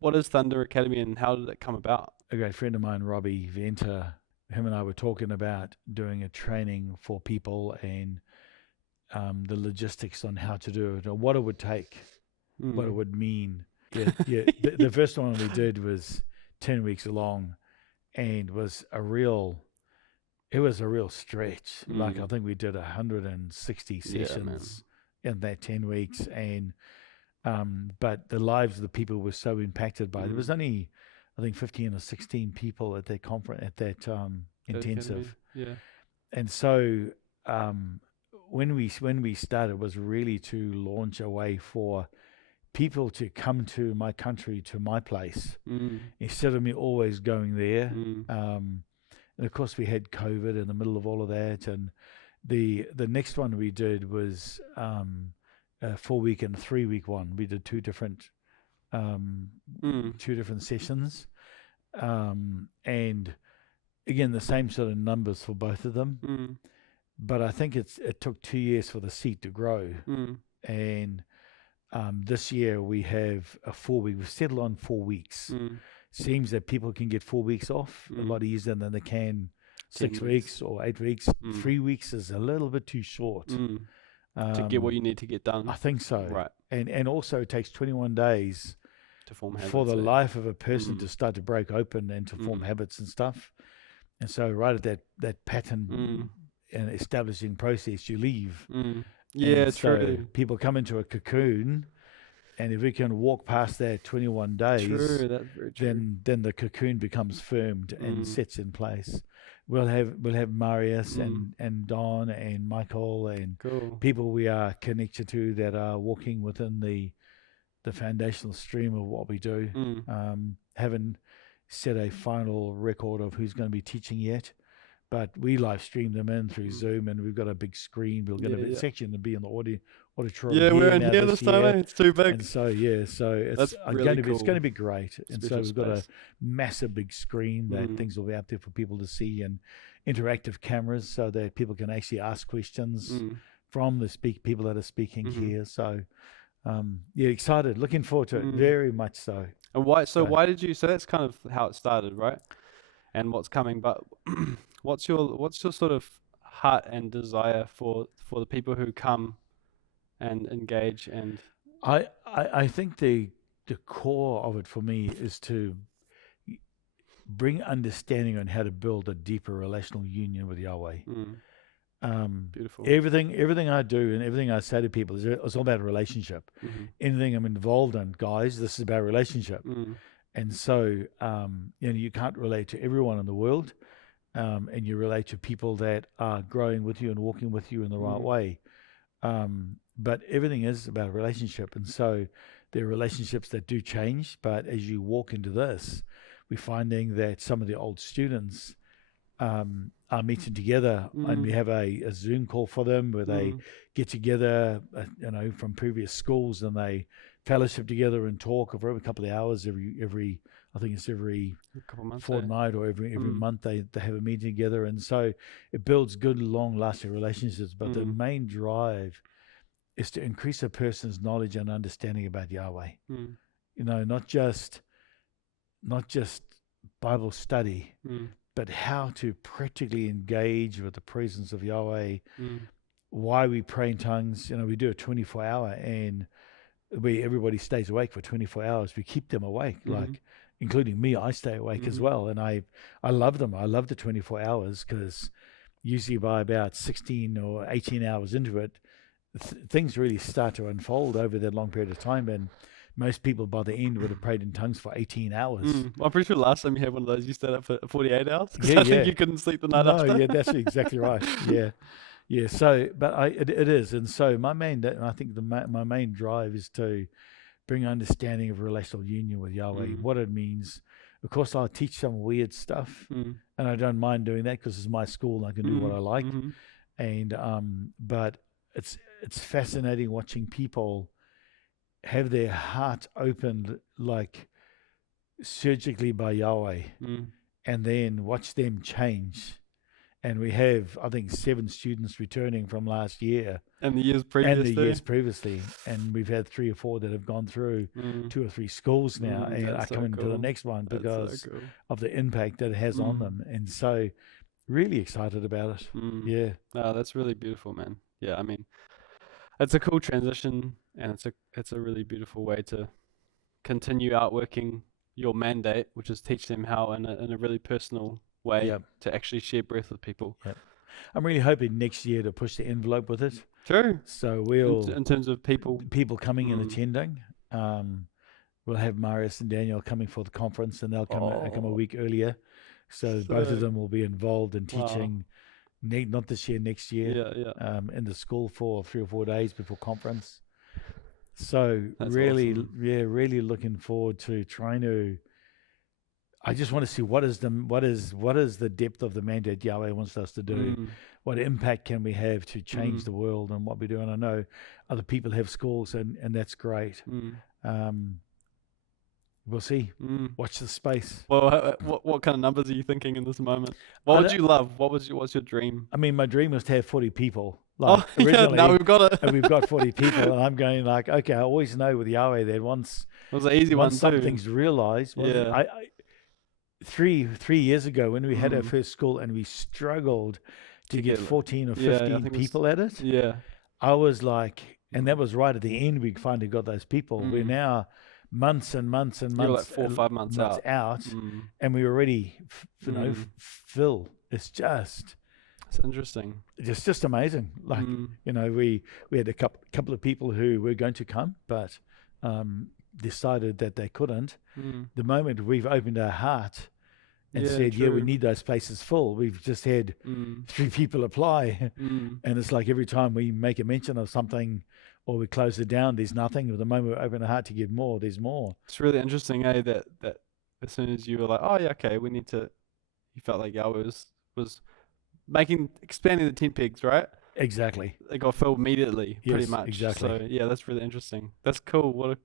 what is Thunder Academy and how did it come about? A great friend of mine, Robbie Venter, him and I were talking about doing a training for people and the logistics on how to do it or what it would take, what it would mean. Yeah. The first one we did was 10 weeks long and it was a real stretch. Like I think we did 160 sessions in that 10 weeks, and but the lives of the people were so impacted by it. There was only, I think, 15 or 16 people at that conference, at that intensive. Yeah. And so when we started, it was really to launch a way for people to come to my country, to my place, instead of me always going there. And of course, we had COVID in the middle of all of that. And the next one we did was a 4-week and 3-week one. We did two different sessions, and again the same sort of numbers for both of them. But I think it took 2 years for the seed to grow, and this year we have a 4-week. We've settled on 4 weeks. Seems that people can get 4 weeks off a lot easier than they can 6 weeks or 8 weeks. 3 weeks is a little bit too short to get what you need to get done. I think so. Right. And also it takes 21 days to form habits, for the life of a person to start to break open and to form habits and stuff. And so right at that pattern and establishing process, you leave. Yeah, so true. People come into a cocoon, and if we can walk past that 21 days, that's very true. then the cocoon becomes firmed and sets in place. We'll have Marius and Don and Michael and people we are connected to that are walking within the foundational stream of what we do. Haven't set a final record of who's going to be teaching yet, but we live stream them in through Zoom, and we've got a big screen. We'll get a section to be in the auditorium. Yeah, we're in here this time. It's too big. And so so it's really cool. It's going to be great. And so we've got a space. massive big screen that things will be out there for people to see, and interactive cameras so that people can actually ask questions from the people that are speaking here. So excited, looking forward to it, very much so. And why? So why did you? So that's kind of how it started, right? And what's coming, but what's your sort of heart and desire for the people who come and engage? And I think the core of it for me is to bring understanding on how to build a deeper relational union with Yahweh. Beautiful. Everything I do and everything I say to people is all about a relationship. Anything I'm involved in, guys, this is about relationship. And so, you can't relate to everyone in the world, and you relate to people that are growing with you and walking with you in the right way. But everything is about a relationship. And so there are relationships that do change. But as you walk into this, we're finding that some of the old students are meeting together, and we have a Zoom call for them where they get together, from previous schools, and they fellowship together and talk for every couple of hours every I think it's every fortnight or every month they have a meeting together. And so it builds good long-lasting relationships. But the main drive is to increase a person's knowledge and understanding about Yahweh. Not just Bible study, but how to practically engage with the presence of Yahweh. Why we pray in tongues. We do a 24-hour, and everybody stays awake for 24 hours. We keep them awake, like including me. I stay awake as well, and I love them. I love the 24 hours because usually by about 16 or 18 hours into it, things really start to unfold over that long period of time. And most people by the end would have prayed in tongues for 18 hours. I'm pretty sure last time you had one of those, you stayed up for 48 hours. Yeah, I think you couldn't sleep the night after. Yeah, that's exactly right. Yeah. So, but it is, and so I think my main drive is to bring understanding of relational union with Yahweh, what it means. Of course, I'll teach some weird stuff, and I don't mind doing that because it's my school and I can do what I like. And but it's fascinating watching people have their heart opened like surgically by Yahweh, and then watch them change. And we have, I think, 7 students returning from last year And the years and previous the too. years previously. And we've had 3 or 4 that have gone through 2 or 3 schools now and are That's so coming to the cool. next one That's because so cool. of the impact that it has on them. And so really excited about it. Yeah. No, that's really beautiful, man. Yeah, I mean, it's a cool transition, and it's a really beautiful way to continue outworking your mandate, which is teach them how in a really personal way Yep. to actually share breath with people. Yep. I'm really hoping next year to push the envelope with it. True. So we'll In terms of people coming and attending. We'll have Marius and Daniel coming for the conference, and they'll come a week earlier. So both of them will be involved in teaching. Not this year, next year. Yeah. In the school for 3 or 4 days before conference. So That's really, awesome. really looking forward to trying to. I just want to see what is the depth of the mandate Yahweh wants us to do. What impact can we have to change the world and what we do? And I know other people have schools, and that's great. We'll see. Watch the space. Well, what kind of numbers are you thinking in this moment? What would you love? What's your dream? I mean, my dream was to have 40 people. Originally, now we've got it. And we've got 40 people, and I'm going like, okay, I always know with Yahweh that once it was an easy one too. Something's realized. Yeah. I 3 years ago when we had our first school and we struggled to get 14 or 15 people at it. Yeah. I was like, and that was right at the end. We finally got those people. We're now months and months and months, like 4 or 5 months out, and we already, fill. It's interesting. It's just amazing. Like we had a couple of people who were going to come, but decided that they couldn't. The moment we've opened our heart and said, we need those places full, we've just had 3 people apply, and it's like every time we make a mention of something or we close it down, there's nothing. The moment we open our heart to give more, there's more. It's really interesting, that as soon as you were like, oh yeah, okay, we need to, you felt like Yahweh was expanding the tent pegs, right? Exactly. It got filled immediately, pretty much. Exactly. So yeah, that's really interesting. That's cool. What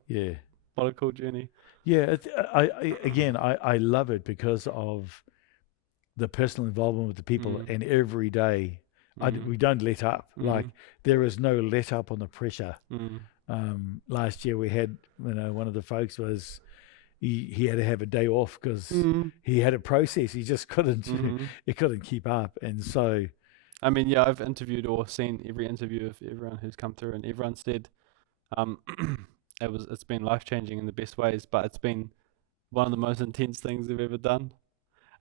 a cool journey. Yeah. I love it because of the personal involvement with the people, and every day we don't let up. Like there is no let up on the pressure. Last year we had, one of the folks was, he had to have a day off because he had a process. He just couldn't, he couldn't keep up. And so, I mean, yeah, I've interviewed or seen every interview of everyone who's come through, and everyone said, it's been life-changing in the best ways, but it's been one of the most intense things they've ever done.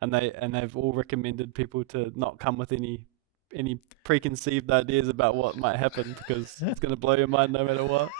And they've all recommended people to not come with any preconceived ideas about what might happen, because it's going to blow your mind no matter what.